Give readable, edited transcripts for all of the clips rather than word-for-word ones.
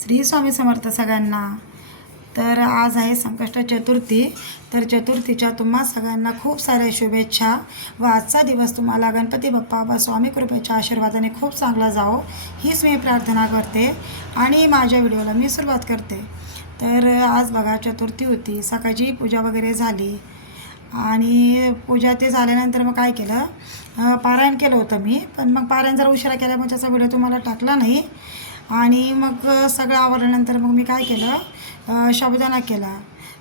श्री स्वामी समर्थ सगळ्यांना। तर आज आहे संकष्ट चतुर्थी। तर चतुर्थीच्या तुम्हा सगळ्यांना खूप साऱ्या शुभेच्छा व आजचा दिवस तुम्हाला गणपती बाप्पा व स्वामी कृपेच्या आशीर्वादाने खूप चांगला जावो हीच मी प्रार्थना करते आणि माझ्या व्हिडिओला मी सुरुवात करते। तर आज बघा चतुर्थी होती, सकाळची पूजा वगैरे झाली आणि पूजा ते झाल्यानंतर मग काय केलं, पारायण केलं होतं मी, पण मग पारायण जरा उशिरा केल्यामुळे त्याचा व्हिडिओ तुम्हाला टाकला नाही। आणि मग सगळं आवरल्यानंतर मग मी काय केलं, साबुदाणा केला।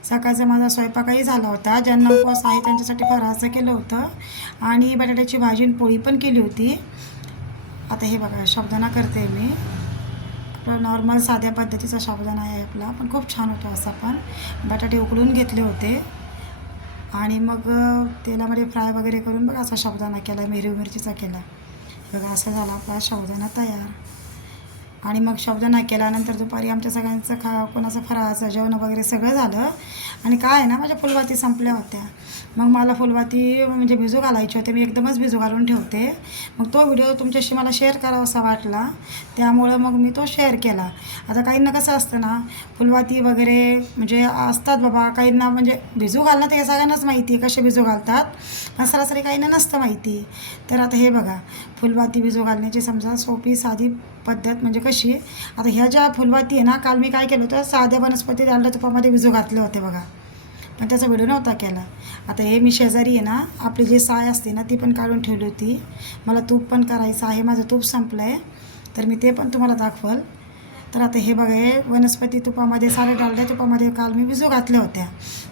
सकाळचा माझा स्वयंपाकही झाला होता, ज्यांना उपवास आहे त्यांच्यासाठी फराळाचं केलं होतं आणि बटाट्याची भाजी आणि पोळी पण केली होती। आता हे बघा साबुदाणा करते मी, आपला नॉर्मल साध्या पद्धतीचा साबुदाणा आहे आपला, पण खूप छान होतो असा। पण बटाटे उकडून घेतले होते आणि मग तेलामध्ये फ्राय वगैरे करून बघा असा साबुदाणा केला, हिरवी मिरचीचा केला। बघा असा झाला आपला साबुदाणा तयार। आणि मग साबुदाणा केल्यानंतर दुपारी आमच्या सगळ्यांचं कोणाचं फराळाचं जेवण वगैरे सगळं झालं। आणि काय आहे ना, माझ्या फुलवाती संपल्या होत्या, मग मला फुलवाती म्हणजे भिजू घालायचे होते, मी एकदमच भिजू घालून ठेवते। मग तो व्हिडिओ तुमच्याशी मला शेअर करावासा वाटला, त्यामुळं मग मी तो शेअर केला। आता काहींना कसं असतं ना, फुलवाती वगैरे म्हणजे असतात बाबा, काहींना म्हणजे भिजू घालणं तर हे सगळ्यांनाच माहिती आहे कसे भिजू घालतात, पण सरासरी काहींना नसतं माहिती। तर आता हे बघा फुलवाती भिजू घालण्याची समजा सोपी साधी पद्धत म्हणजे कशी, आता ह्या ज्या फुलवाती आहे ना, काल मी काय केलं होतं, साध्या वनस्पती डालडा तुपामध्ये भिजू घातले होते बघा, पण त्याचा व्हिडिओ नव्हता केला। आता हे मी शेजारी आहे ना, आपली जी साय असते ना ती पण काढून ठेवली होती, मला तूप पण करायचं आहे, माझं तूप संपलं आहे, तर मी ते पण तुम्हाला दाखवल। तर आता हे बघा, हे वनस्पती तुपामध्ये सारे डालड्या तुपामध्ये काल मी भिजू घातल्या होत्या,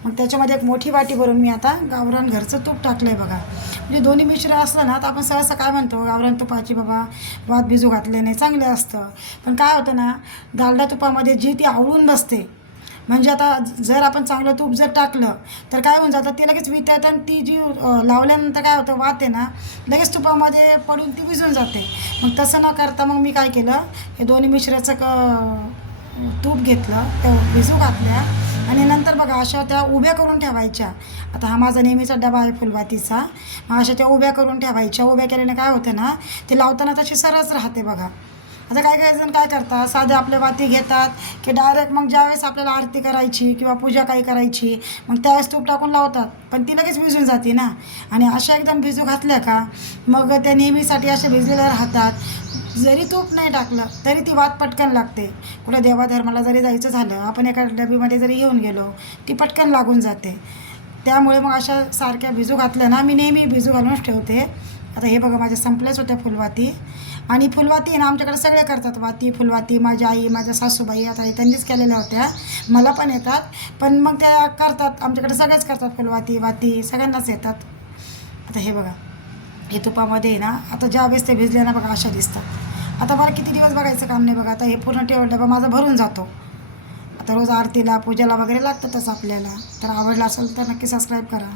मग त्याच्यामध्ये एक मोठी वाटी भरून मी आता गावरान घरचं तूप टाकलं आहे बघा। म्हणजे दोन्ही मिश्र असलं ना तर आपण सहसा काय म्हणतो, गावरान तुपाची बाबा वात भिजू घातल्याने चांगलं असतं, पण काय होतं ना, डालडा तुपामध्ये जी ती आवळून बसते, म्हणजे आता जर आपण चांगलं तूप जर टाकलं तर काय होऊन जातं, ती लगेच वितळत आणि ती जी लावल्यानंतर काय होतं, वात आहे ना लगेच तुपामध्ये पडून ती विजून जाते। मग तसं न करता मग मी काय केलं, हे दोन्ही मिश्राचं तूप घेतलं, त्या भिजू घातल्या आणि नंतर बघा अशा त्या उभ्या करून ठेवायच्या। आता हा माझा नेहमीचा डबा आहे फुलवातीचा, मग अशा त्या उभ्या करून ठेवायच्या। उभ्या केल्याने काय होतं ना, ते लावताना तशी सरस राहते बघा। आता काही जण काय करतात, साधे आपल्या वाती घेतात की डायरेक्ट मग ज्यावेळेस आपल्याला आरती करायची किंवा पूजा काही करायची मग त्यावेळेस तूप टाकून लावतात, पण ती लगेच भिजून जाते ना। आणि अशा एकदम भिजू घातल्या का मग त्या नेहमीसाठी अशा भिजलेल्या राहतात। जरी तूप नाही टाकलं तरी ती वात पटकन लागते, कुठं देवाधर्माला जरी जायचं झालं, आपण एका डबीमध्ये जरी येऊन गेलो ती पटकन लागून जाते। त्यामुळे मग अशा सारख्या भिजू घातल्या ना, मी नेहमी भिजू घालूनच ठेवते। आता हे बघा माझ्या संपल्याच होत्या फुलवाती, आणि फुलवाती ना आमच्याकडे सगळे करतात, वाती फुलवाती, माझी आई माझ्या सासूबाई आता त्यांनीच केलेल्या होत्या, मला पण येतात, पण मग त्या करतात आमच्याकडे सगळेच करतात, फुलवाती वाती सगळ्यांनाच येतात। आता हे बघा हे तुपामध्ये ना, आता ज्यावेळेस ते भिजले ना बघा अशा दिसतात। आता मला किती दिवस बघायचं काम नाही बघा, आता हे पूर्ण डबा माझा भरून जातो। आता रोज आरतीला पूजेला वगैरे लागतातच आपल्याला। तर आवडलं असेल तर नक्की सबस्क्राईब करा।